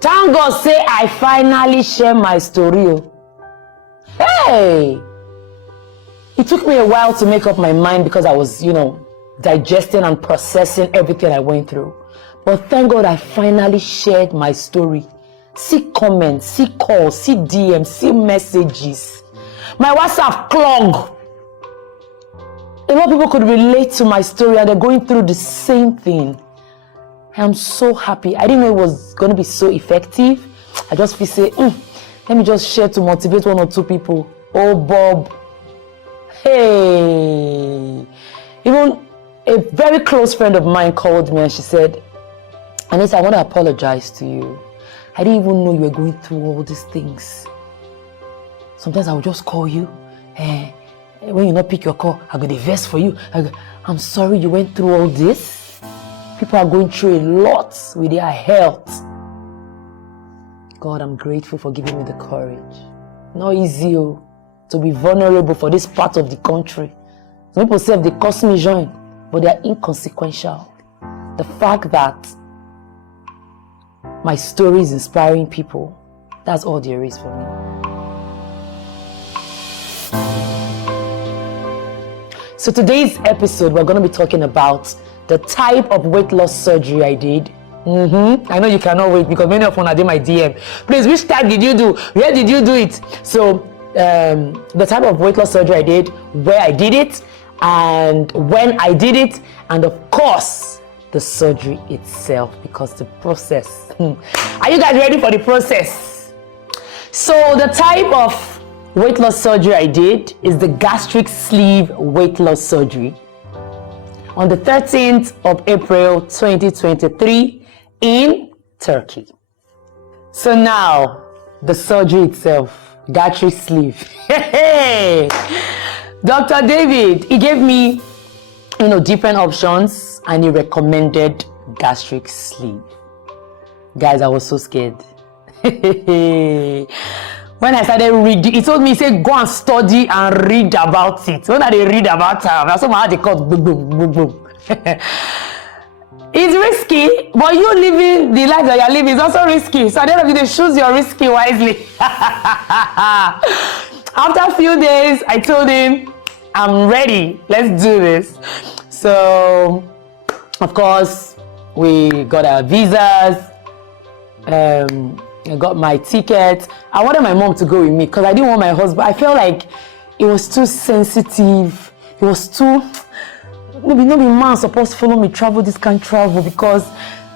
Thank God say I finally share my story. Hey! It took me a while to make up my mind because I was, digesting and processing everything I went through. But thank God I finally shared my story. See comments, see calls, see DMs, see messages. My WhatsApp clogged. A lot of people could relate to my story and they're going through the same thing. I'm so happy. I didn't know it was going to be so effective. I just feel say, let me just share to motivate one or two people. Oh, Bob. Hey. Even a very close friend of mine called me and she said, Anita, I want to apologize to you. I didn't even know you were going through all these things. Sometimes I will just call you. When you not pick your call, I got a verse for you. I'm sorry you went through all this. People are going through a lot with their health. God, I'm grateful for giving me the courage. Not easy to be vulnerable for this part of the country. Some people say they cost me join, but they are inconsequential. The fact that my story is inspiring people, that's all there is for me. So today's episode, we're going to be talking about the type of weight loss surgery I did. I know you cannot wait because many of you are in my DM. Please, which type did you do? Where did you do it? So the type of weight loss surgery I did, where I did it, and when I did it, and of course, the surgery itself, because the process. Are you guys ready for the process? So the type of weight loss surgery I did is the gastric sleeve weight loss surgery on the 13th of April 2023 in Turkey. So now the surgery itself, gastric sleeve. Dr. David, he gave me different options and he recommended gastric sleeve. Guys, I was so scared. When I started reading, he told me, he said, go and study and read about it. When I read about it, that's how they call boom, boom, boom, boom. It's risky, but you living the life that you're living is also risky. So at the end of the day, choose your risky wisely. After a few days, I told him, I'm ready. Let's do this. So, of course, we got our visas. I got my ticket. I wanted my mom to go with me because I didn't want my husband. I felt like it was too sensitive. It was too... Maybe no man supposed to follow me travel this kind of travel because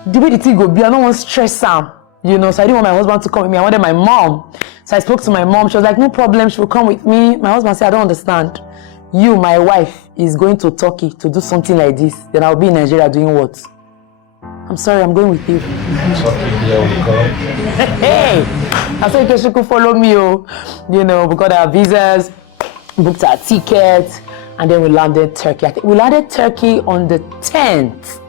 the way the thing go be, I don't want to stress him. So I didn't want my husband to come with me. I wanted my mom. So I spoke to my mom. She was like, no problem. She will come with me. My husband said, I don't understand. You, my wife, is going to Turkey to do something like this. Then I'll be in Nigeria doing what? I'm sorry, I'm going with you. Hey, I said she could follow me. We got our visas, booked our tickets, and then we landed Turkey. I think we landed Turkey on the 10th.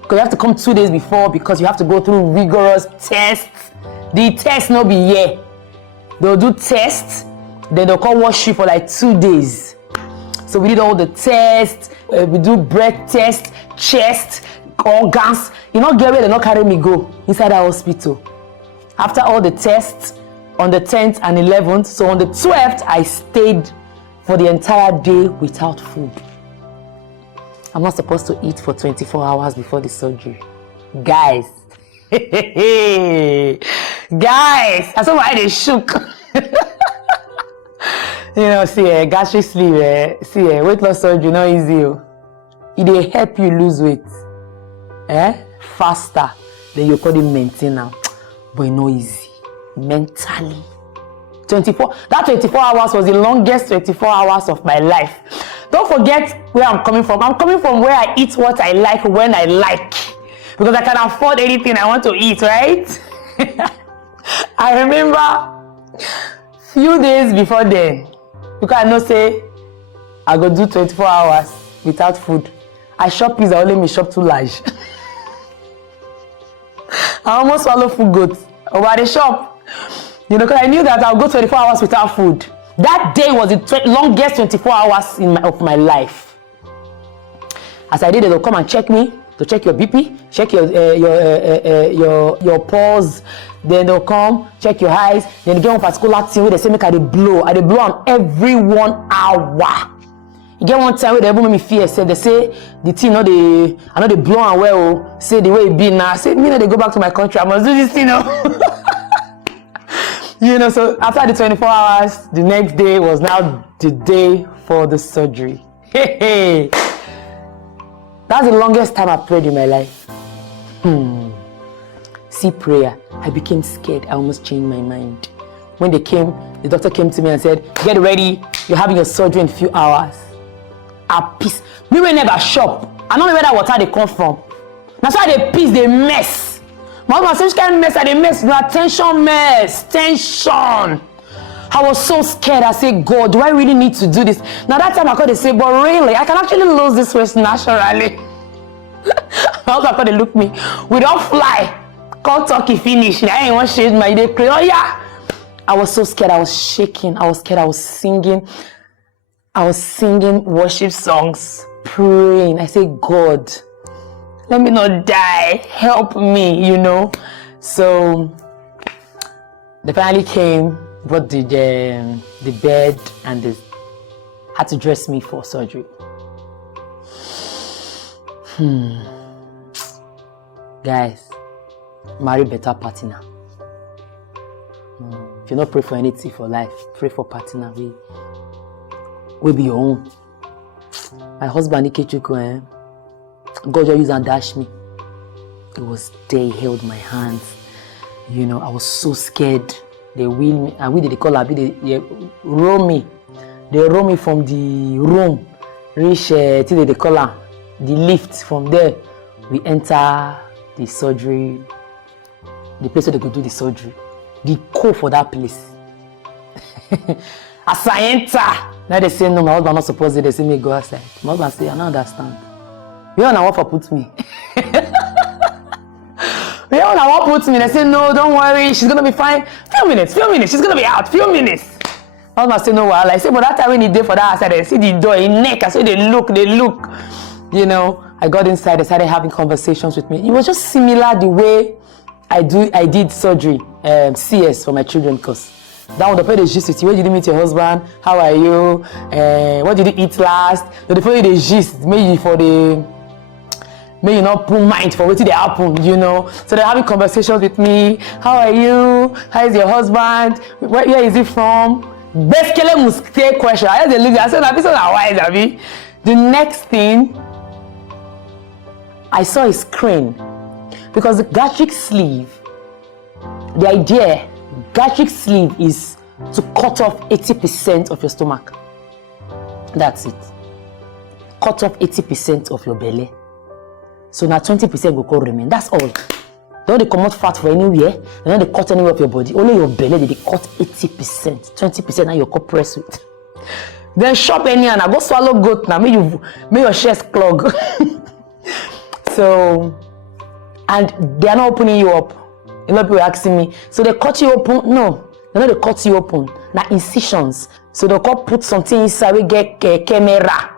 Because you have to come 2 days before because you have to go through rigorous tests. The tests no be here. They'll do tests, then they'll come wash you for like 2 days. So we did all the tests. We do breath test, chest, organs. Get where they not carry me go inside the hospital. After all the tests on the 10th and 11th, so on the 12th, I stayed for the entire day without food. I'm not supposed to eat for 24 hours before the surgery. Guys. Guys, I saw why they shook. Gastric sleeve, weight loss surgery, not easy. It will help you lose weight. Faster than you call it maintain now. But it's not easy. Mentally. 24 hours was the longest 24 hours of my life. Don't forget where I'm coming from. I'm coming from where I eat what I like when I like. Because I can afford anything I want to eat, right? I remember few days before then, because I know say I go do 24 hours without food. I shop pizza, only me shop too large. I almost swallow food goats over the shop. Because I knew that I'll go 24 hours without food. That day was the longest 24 hours of my life. As I did it, they'll come and check me, to check your BP, check your pulse, then they'll come, check your eyes, then they get one particular thing where they say make I dey blow. I dey blow on every 1 hour. You get one time where they ever make me fear, say they say the thing I know they blow on well, say the way it be now. I say, me know they go back to my country, I must do this thing now. So after the 24 hours, the next day was now the day for the surgery. Hey. That's the longest time I've prayed in my life. See, prayer, I became scared. I almost changed my mind. When they came, the doctor came to me and said, get ready, you're having your surgery in a few hours. At peace. Me will never shop. I don't know where that water they come from. That's why they peace, they mess. My husband said, which kind of mess are they mess? No, tension mess. Tension. I was so scared. I said, God, do I really need to do this? Now that time I could say, but really, I can actually lose this weight naturally. My husband could look me. We don't fly. Call turkey finish. I ain't want to shave my day. Oh yeah. I was so scared. I was shaking. I was scared. I was singing. Worship songs, praying. I say, God, let me not die. Help me, So they finally came, brought the bed, and they had to dress me for surgery. Guys, marry better partner. If you not pray for anything for life, pray for partner. Will be your own. My husband, Ikechuku, God just used and dashed me. It was there, he held my hands. I was so scared. They wheel me, and we did the call, they roll me. They roll me from the room, reach till the collar, the lift. From there, we enter the surgery, the place where they could do the surgery. The code for that place. As I enter, now they say, no, my husband not supposed to. They say, me go outside. My husband say, I don't understand. You know what for put me? You know what put me? They say, no, don't worry, she's gonna be fine. Few minutes, she's gonna be out. Few minutes. My husband say, no, well, I say, but that time when he did for that outside, they see the door, in neck. I say, they look. I got inside, they started having conversations with me. It was just similar the way I did surgery, CS for my children, because that one, the play is gist with you. Where did you meet your husband? How are you? What did you eat last? So the play the gist, maybe you not put mind for what did happen, So they're having conversations with me. How are you? How is your husband? Where is he from? Best question. I just look. I said, "I'm so wise, Abby." The next thing, I saw a screen because the gastric sleeve. The idea. Gastric sleeve is to cut off 80% of your stomach. That's it. Cut off 80% of your belly. So now 20% will remain. That's all. Don't they come out fat for anywhere. They don't cut anywhere of your body. Only your belly they cut 80%. 20% now you cut press with. Then shop any and I go swallow goat now. May your chest clog. So, and they are not opening you up. A lot of people asking me, so they cut you open? No, they cut you open. Now incisions. So they put something inside, we get camera.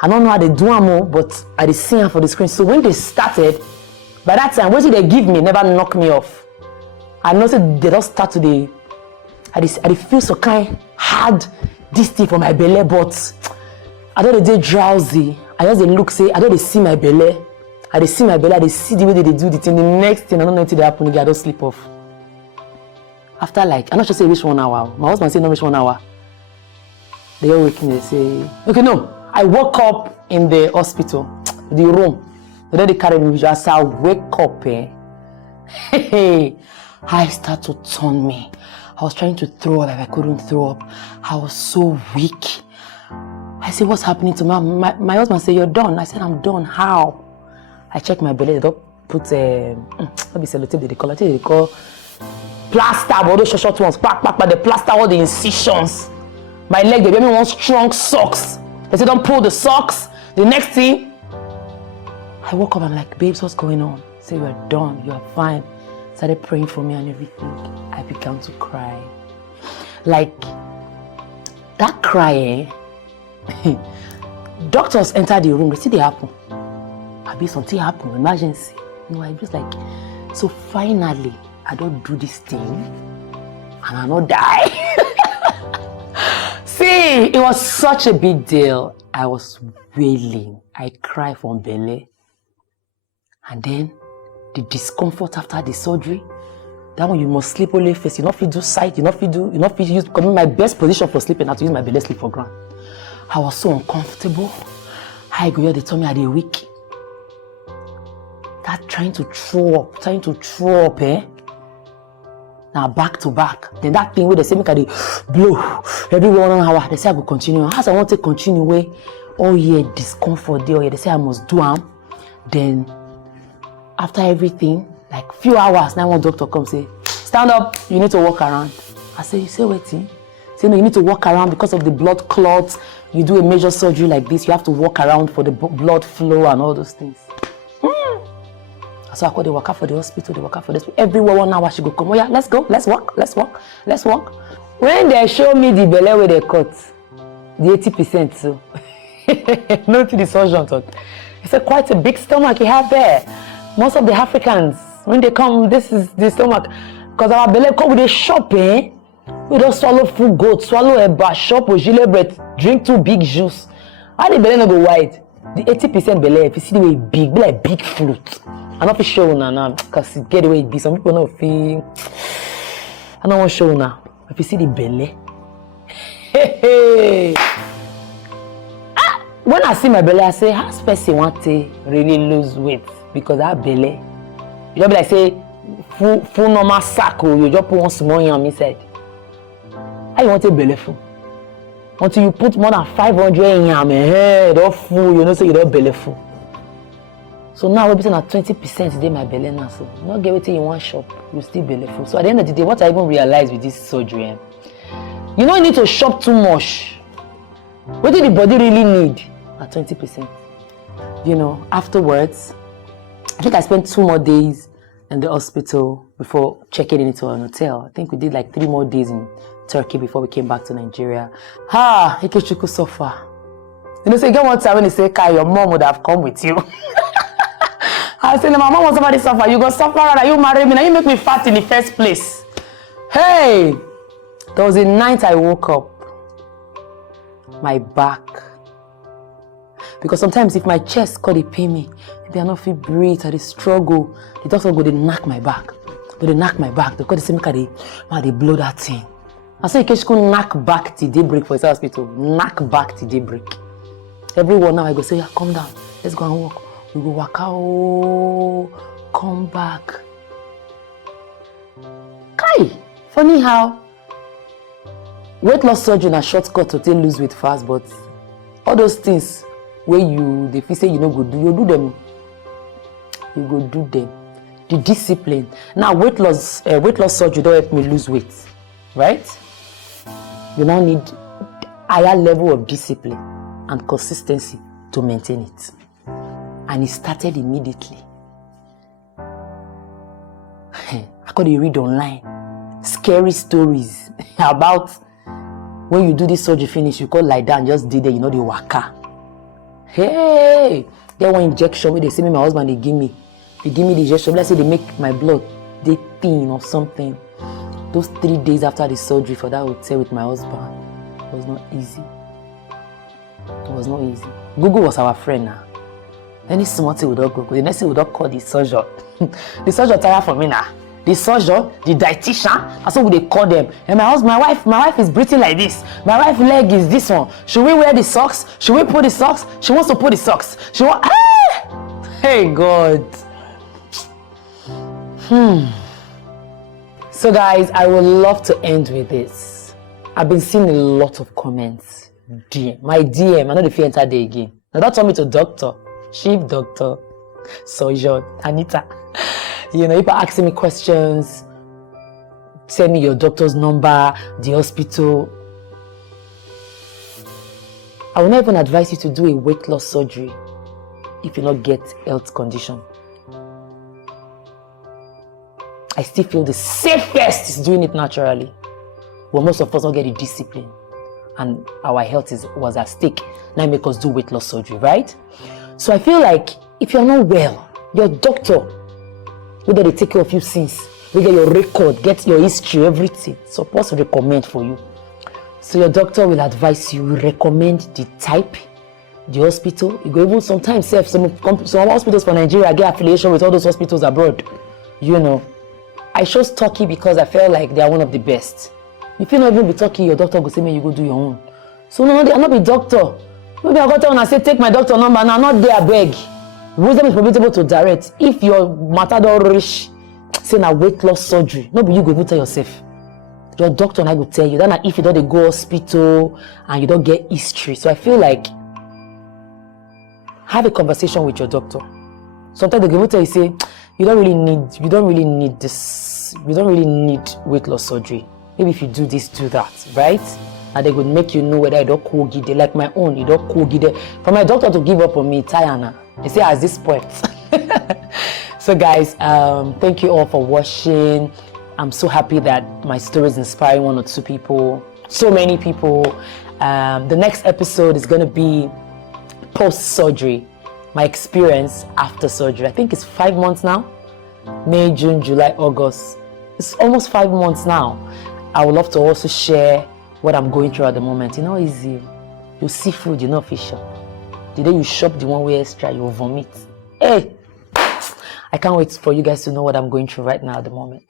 I don't know how they do them, but I see them for the screen. So when they started, by that time, what did they give me never knock me off. I noticed they just start to I feel so kind hard this thing for my belly, but I don't they drowsy. I just look, say, I don't see my belly. I see my belly, I see the way they do the thing. The next thing, I don't know until they happen again, I don't sleep off. After I'm not sure say reach 1 hour. My husband say no reach 1 hour. They all waking, they say, okay, no. I woke up in the hospital, the room. Then they carry me, as I wake up, I start to turn me. I was trying to throw up, I couldn't throw up. I was so weak. I said, what's happening to me? My husband said, you're done. I said, I'm done. How? I checked my belly. They don't put let me sellotape. They call plaster, all those short ones. They plaster all the incisions. My leg, they gave me one strong socks. They said, don't pull the socks. The next thing, I woke up. I'm like, babes, what's going on? I said, you're done. You're fine. Started praying for me and everything. I began to cry. Like that crying. Doctors enter the room. They see they happen. Maybe something happened, emergency. I just like, so finally, I don't do this thing and I not die. See, it was such a big deal. I was wailing. I cried from belly. And then the discomfort after the surgery. That one you must sleep only face. You not fit do sight. You not fit use. Because my best position for sleeping, I had to use my belly sleep for ground. I was so uncomfortable. I go here, they told me I had a week. That trying to throw up, eh? Now back to back. Then that thing where they say make I blow every 1 hour. They say I go continue. As I want to continue way, oh yeah, discomfort there. Yeah, they say I must do them. Then after everything, like few hours, now one doctor comes say, stand up, you need to walk around. I say, you say waiting. Say no, you need to walk around because of the blood clots. You do a major surgery like this, you have to walk around for the blood flow and all those things. So I call the worker for the hospital, the worker for this. Every 1 hour she go come. Oh yeah, let's go, let's walk. When they show me the belly where they cut, the 80%, so not to the surgeon thought. It's quite a big stomach you have there. Most of the Africans, when they come, this is the stomach. Because our belly come with a shop, eh? We don't swallow full goat, swallow a bar, shop with gilet bread, drink 2 big juice. How the belly not go wide? The 80% belly, if you see the way it big, be like big flute. I'm not sure now, because it get the way it be. Some people don't feel. I don't want to show now. If you see the belly, when I see my belly, I say, how person want to really lose weight? Because that belly, you just be like say, full normal sack, or you just put one small yam inside. How you want to belly full? Until you put more than 500 yam, don't full, you know, so you don't belly full. So now we're between at 20% today my belly now. So you not get everything in one shop, you still belly full. So at the end of the day, what I even realized with this surgery, you don't need to shop too much. What do the body really need? At 20%. You know, afterwards, I think I spent 2 more days in the hospital before checking into an hotel. I think we did like 3 more days in Turkey before we came back to Nigeria. Ikechukwu suffer. You know, so you get one time when they say, Kai, your mom would have come with you. I said, my mom wants somebody suffer. You go suffer rather. You marry me. Now you make me fat in the first place. Hey! There was a night I woke up. My back. Because sometimes if my chest got it pain me, maybe I not feel breathe or they struggle, the doctor go they knock my back. They knock my back. They call the same they blow that thing. I say you can knock back till daybreak for his hospital. Knock back till daybreak. Everyone now I go say, yeah, come down. Let's go and walk. We go walk out, come back. Kai, funny how weight loss surgery na shortcut to lose weight fast, but all those things where they feel say you no go do, you do them. You go do them. The discipline. Now weight loss surgery don't help me lose weight, right? You now need higher level of discipline and consistency to maintain it. And it started immediately. I could read online scary stories about when you do this surgery finish, you could lie down, just did it, you know, the waka. Hey, there one injection where they say me, my husband, they give me the injection. Let's say they make my blood they thin or something. Those 3 days after the surgery for that hotel with my husband, it was not easy. It was not easy. Google was our friend now. Any small thing would not Google. The next thing would not call the surgeon. The surgeon tired for me now. The surgeon, the dietitian, that's what they call them. And my wife is breathing like this. My wife's leg is this one. Should we wear the socks? Should we put the socks? She wants to put the socks. Hey God. So guys, I would love to end with this. I've been seeing a lot of comments. My DM, I know if you enter there again. Now don't tell me to doctor, chief doctor, surgeon, Anita. You know, people asking me questions, send me your doctor's number, the hospital. I will not even advise you to do a weight loss surgery if you not get health condition. I still feel the safest is doing it naturally. But most of us don't get the discipline. And our health was at stake. Now make us do weight loss surgery, right? So I feel like if you're not well, your doctor, whether they take care of you since, we get your record, get your history, everything. Supposed to recommend for you. So your doctor will advise you, recommend the type, the hospital. You go even sometimes some hospitals for Nigeria get affiliation with all those hospitals abroad. You know, I chose Turkey because I felt like they are one of the best. If you not even be Turkey, your doctor will say, "Man, you go do your own." So no, they are not be doctor. Maybe I got on and say, "Take my doctor number," and I'm not there. Beg. Wisdom is profitable to direct. If your matter don't reach, say na weight loss surgery, no be you go even tell yourself. Your doctor and I will tell you that if you don't go hospital and you don't get history. So I feel like have a conversation with your doctor. Sometimes they will tell you, say, you don't really need this, you don't really need weight loss surgery. Maybe if you do this, do that, right? And they would make you know whether you don't cool gide, like my own, you don't cool gide. For my doctor to give up on me, Tayana, they say at this point. So guys, thank you all for watching. I'm so happy that my story is inspiring one or two people, so many people. The next episode is going to be post-surgery, my experience after surgery. I think it's 5 months now. May, June, July, August. It's almost 5 months now. I would love to also share what I'm going through at the moment. You know, easy. You see food, you know, fish shop. The day you shop the one way extra, you will vomit. Hey, I can't wait for you guys to know what I'm going through right now at the moment.